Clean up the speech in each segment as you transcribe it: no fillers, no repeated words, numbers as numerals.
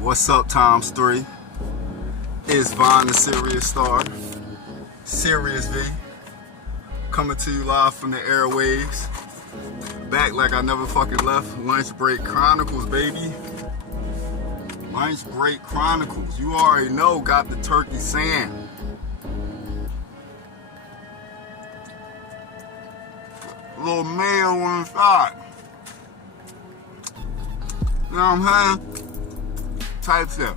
What's up, times 3? It's Vaughn, the Serious Star, Serious V, coming to you live from the airwaves. Back like I never fucking left. Lunch Break Chronicles, baby. Lunch Break Chronicles. You already know, got the turkey sand. A little mayo on the side. You know what I'm saying? Type shit.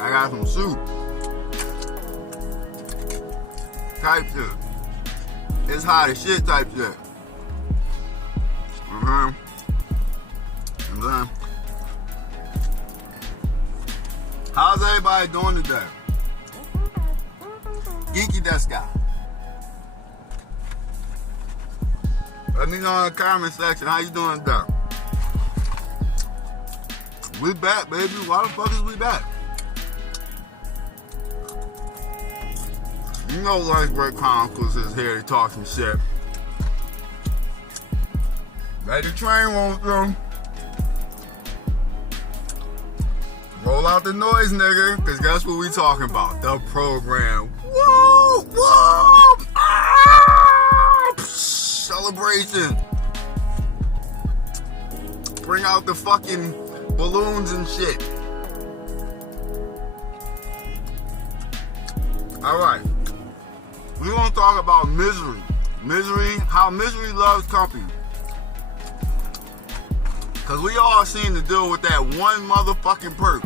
I got some soup. Type shit. It's hot as shit type shit. How's everybody doing today? Geeky desk guy. Let me know in the comment section how you doing today. We back, baby. Why the fuck is we back? You know Lunch Break Chronicles is here to talk some shit. Let the train roll through. Roll out the noise, nigga, because guess what we talking about? The program. Woo! Woo! Ah! Celebration. Bring out the fucking balloons and shit. Alright. We're gonna talk about misery. Misery, how misery loves company. Cause we all seem to deal with that one motherfucking perk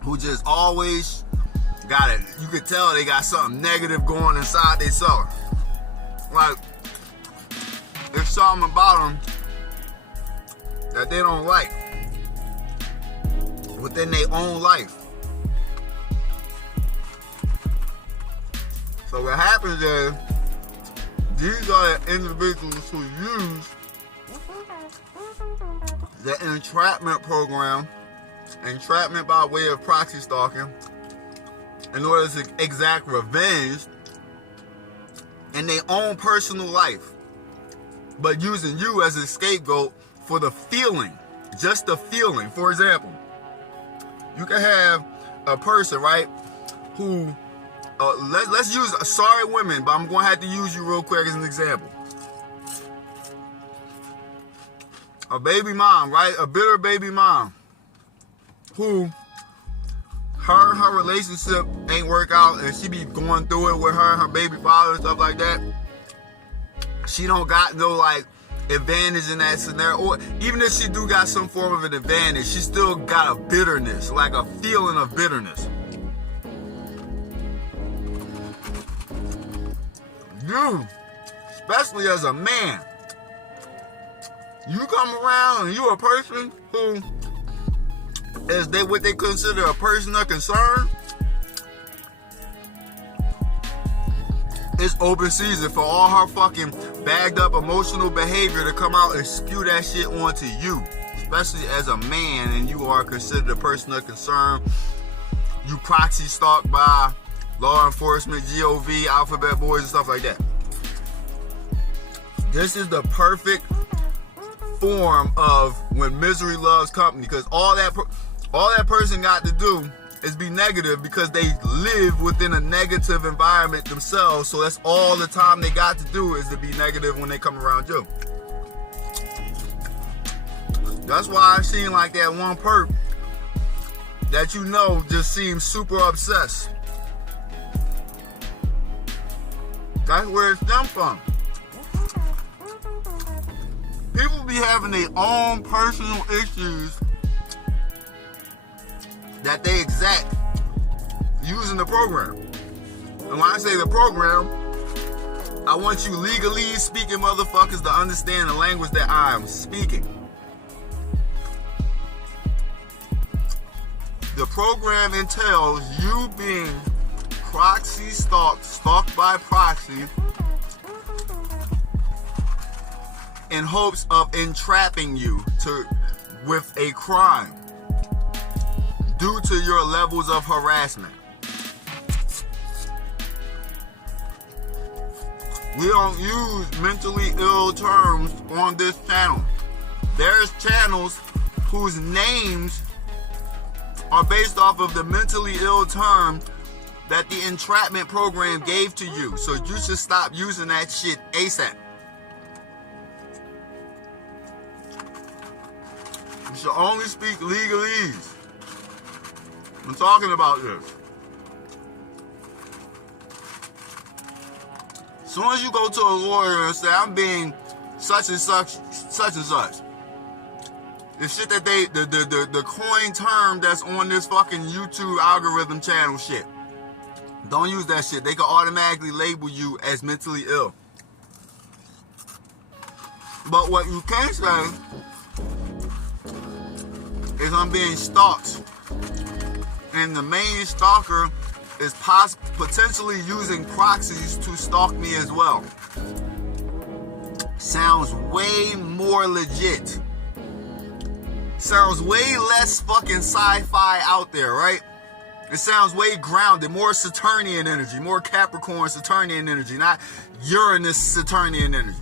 who just always got it. You could tell they got something negative going inside their soul. Like, there's something about them that they don't like within their own life. So what happens is, these are the individuals who use the entrapment program, entrapment by way of proxy stalking, in order to exact revenge in their own personal life, but using you as a scapegoat for the feeling, just the feeling. For example, you can have a person, right, who let's use sorry women, but I'm going to have to use you real quick as an example. A baby mom, right? A bitter baby mom who her relationship ain't work out and she be going through it with her and her baby father and stuff like that. She don't got no like advantage in that scenario, or even if she do got some form of an advantage, she still got a bitterness, like a feeling of bitterness. You, especially as a man, you come around and you're a person who is what they consider a person of concern. It's open season for all her fucking bagged up emotional behavior to come out and spew that shit onto you, especially as a man and you are considered a person of concern. You proxy stalked by law enforcement, GOV, alphabet boys and stuff like that. This is the perfect form of when misery loves company, because all that person got to do is be negative because they live within a negative environment themselves. So that's all the time they got to do is to be negative when they come around you. That's why I seen like that one perp that you know just seems super obsessed. That's where it stems from. People be having their own personal issues that they exact using the program. And when I say the program, I want you legally speaking motherfuckers to understand the language that I am speaking. The program entails you being proxy stalked by proxy, in hopes of entrapping you with a crime. due to your levels of harassment. We don't use mentally ill terms on this channel. There's channels whose names are based off of the mentally ill term that the entrapment program gave to you. So you should stop using that shit ASAP. You should only speak legalese. I'm talking about this. As soon as you go to a lawyer and say, I'm being such and such, such and such, the shit that the coin term that's on this fucking YouTube algorithm channel shit, don't use that shit. They can automatically label you as mentally ill. But what you can say is I'm being stalked. And the main stalker is potentially using proxies to stalk me as well. Sounds way more legit. Sounds way less fucking sci-fi out there, right? It sounds way grounded, more Saturnian energy, more Capricorn Saturnian energy, not Uranus Saturnian energy.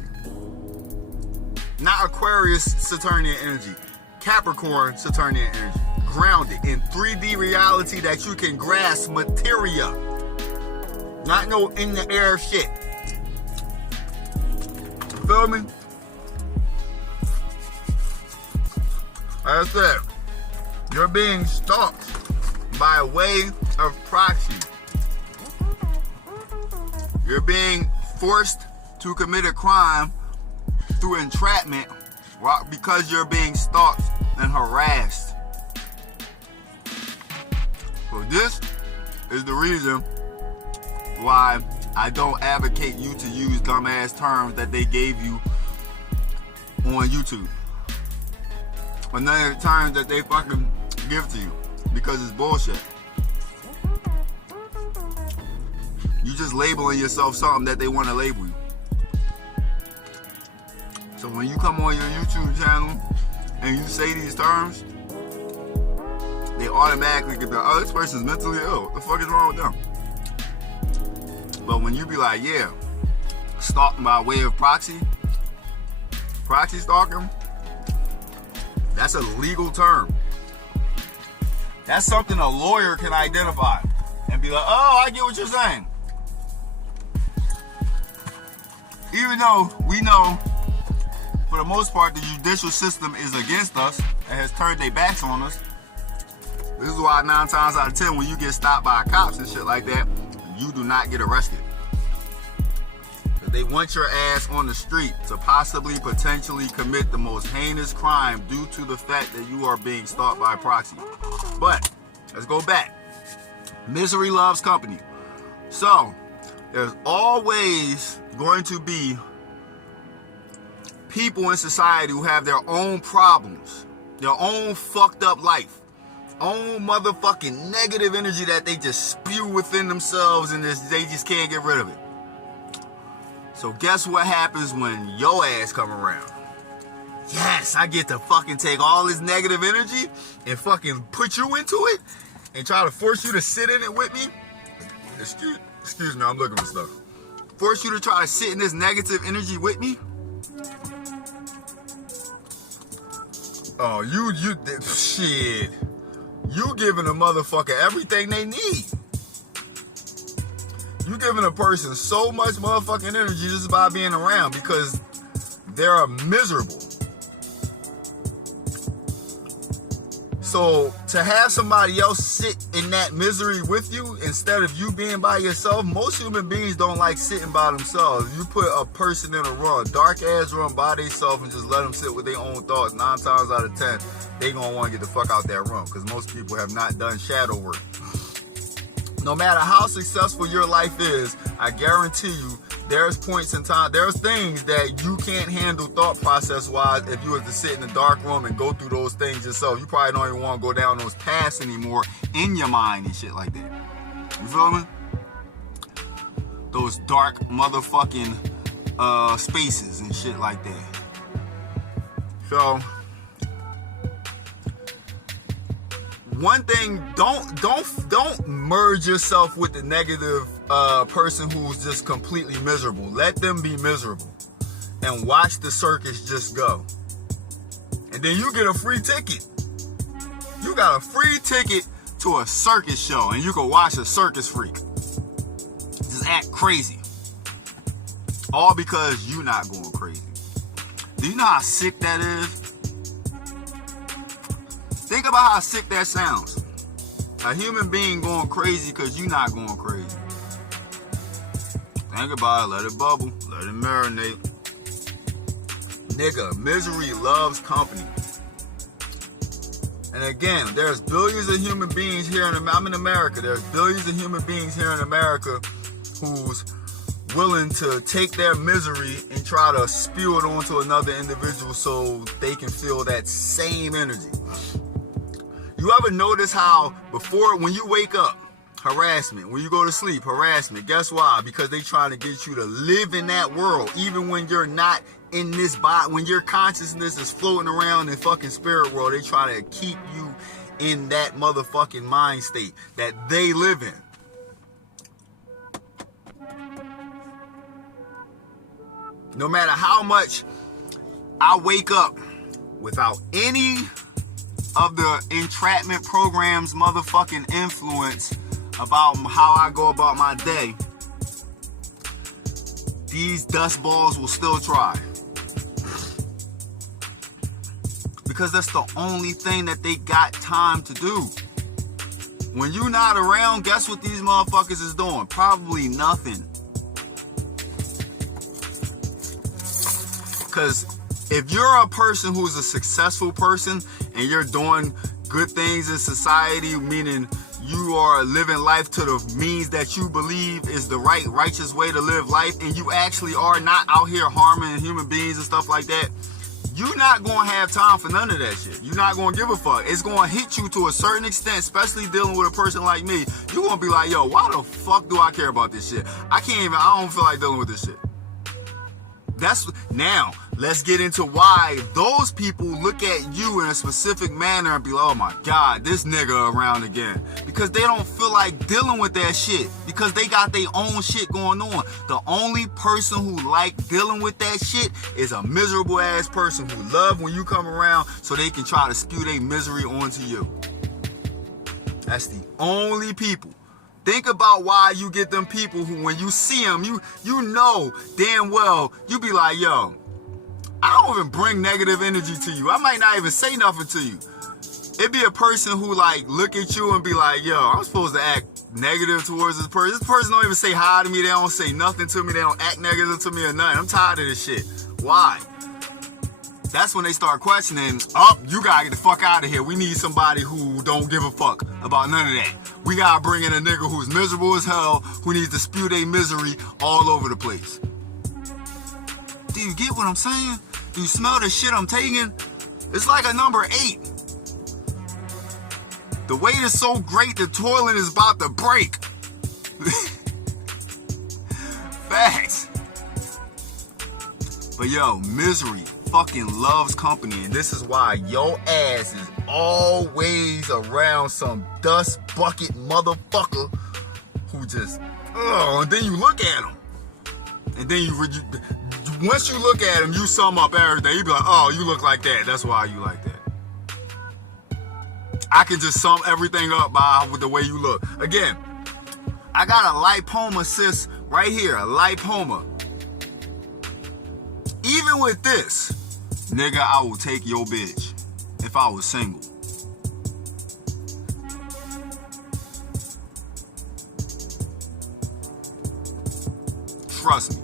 Not Aquarius Saturnian energy, Capricorn Saturnian energy. Grounded in 3D reality that you can grasp materia. Not no in the air shit. You feel me? Like I said, you're being stalked by way of proxy. You're being forced to commit a crime through entrapment because you're being stalked and harassed. So this is the reason why I don't advocate you to use dumbass terms that they gave you on YouTube. Or none of the terms that they fucking give to you. Because it's bullshit. You just labeling yourself something that they want to label you. So when you come on your YouTube channel and you say these terms, they automatically get the, oh, this person's mentally ill. What the fuck is wrong with them? But when you be like, yeah, stalking by way of proxy stalking, that's a legal term. That's something a lawyer can identify and be like, oh, I get what you're saying. Even though we know, for the most part, the judicial system is against us and has turned their backs on us. This is why 9 times out of 10, when you get stopped by cops and shit like that, you do not get arrested. They want your ass on the street to potentially commit the most heinous crime due to the fact that you are being stalked by proxy. But, let's go back. Misery loves company. So, there's always going to be people in society who have their own problems, their own fucked up life, own motherfucking negative energy that they just spew within themselves and they just can't get rid of it. So guess what happens when your ass come around? Yes, I get to fucking take all this negative energy and fucking put you into it and try to force you to sit in it with me. Excuse me, I'm looking for stuff. Force you to try to sit in this negative energy with me. Oh, you shit. You giving a motherfucker everything they need. You giving a person so much motherfucking energy just by being around because they're miserable. So to have somebody else sit in that misery with you instead of you being by yourself, most human beings don't like sitting by themselves. You put a person in a room, dark ass room by themselves and just let them sit with their own thoughts, 9 times out of 10, they gonna want to get the fuck out that room because most people have not done shadow work. No matter how successful your life is, I guarantee you there's points in time, there's things that you can't handle thought process wise if you were to sit in a dark room and go through those things yourself. You probably don't even want to go down those paths anymore in your mind and shit like that. You feel me? Those dark motherfucking spaces and shit like that. So one thing, don't merge yourself with the negative person who's just completely miserable. Let them be miserable and watch the circus just go. And then you get a free ticket. You got a free ticket to a circus show, and you can watch a circus freak just act crazy. All because you're not going crazy. Do you know how sick that is? Think about how sick that sounds. A human being going crazy because you're not going crazy. Think about it. Let it bubble. Let it marinate. Nigga, misery loves company. And again, there's billions of human beings here in America. I'm in America. There's billions of human beings here in America who's willing to take their misery and try to spew it onto another individual so they can feel that same energy. You ever notice how before, when you wake up, harassment. When you go to sleep, harassment. Guess why? Because they trying to get you to live in that world, even when you're not in this body. When your consciousness is floating around in fucking spirit world, they try to keep you in that motherfucking mind state that they live in. No matter how much I wake up without any of the entrapment program's motherfucking influence about how I go about my day, these dust balls will still try. Because that's the only thing that they got time to do. When you're not around, guess what these motherfuckers is doing? Probably nothing. Because if you're a person who's a successful person and you're doing good things in society, meaning you are living life to the means that you believe is the righteous way to live life, and you actually are not out here harming human beings and stuff like that, you're not going to have time for none of that shit. You're not going to give a fuck. It's going to hit you to a certain extent, especially dealing with a person like me. You're going to be like, yo, why the fuck do I care about this shit? I don't feel like dealing with this shit. Now, let's get into why those people look at you in a specific manner and be like, oh my God, this nigga around again. Because they don't feel like dealing with that shit. Because they got their own shit going on. The only person who like dealing with that shit is a miserable ass person who love when you come around so they can try to spew their misery onto you. That's the only people. Think about why you get them people who, when you see them, you know damn well, you be like, yo, I don't even bring negative energy to you. I might not even say nothing to you. It'd be a person who like look at you and be like, yo, I'm supposed to act negative towards this person. This person don't even say hi to me. They don't say nothing to me. They don't act negative to me or nothing. I'm tired of this shit. Why? That's when they start questioning, oh, you gotta get the fuck out of here. We need somebody who don't give a fuck about none of that. We gotta bring in a nigga who's miserable as hell, who needs to spew their misery all over the place. Do you get what I'm saying? Do you smell the shit I'm taking? It's like a number 8. The weight is so great, the toilet is about to break. Facts. But yo, misery fucking loves company, and this is why your ass is always around some dust bucket motherfucker who just, and then you look at him, and then once you look at him, you sum up everything. You be like, oh, you look like that. That's why you like that. I can just sum everything up with the way you look. Again, I got a lipoma cyst right here, a lipoma. Even with this, nigga, I will take your bitch if I was single. Trust me.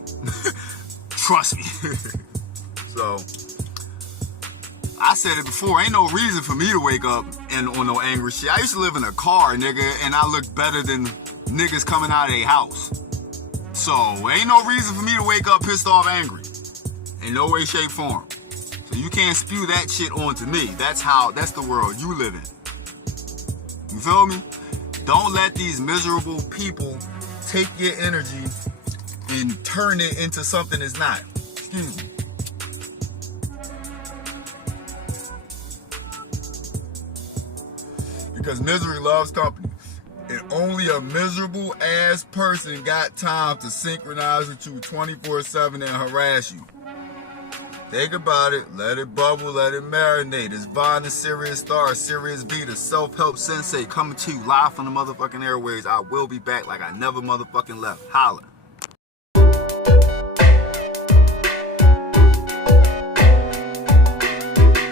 Trust me. So, I said it before, ain't no reason for me to wake up and on no angry shit. I used to live in a car, nigga, and I looked better than niggas coming out of their house. So, ain't no reason for me to wake up pissed off angry. In no way, shape, form. So you can't spew that shit onto me. That's the world you live in. You feel me? Don't let these miserable people take your energy and turn it into something it's not. Excuse me. You Because misery loves company. And only a miserable ass person got time to synchronize with you 24/7 and harass you. Think about it. Let it bubble. Let it marinate. It's Vaughn, the Serious Star, Serious B, the self-help sensei, coming to you live from the motherfucking airways. I will be back like I never motherfucking left. Holla.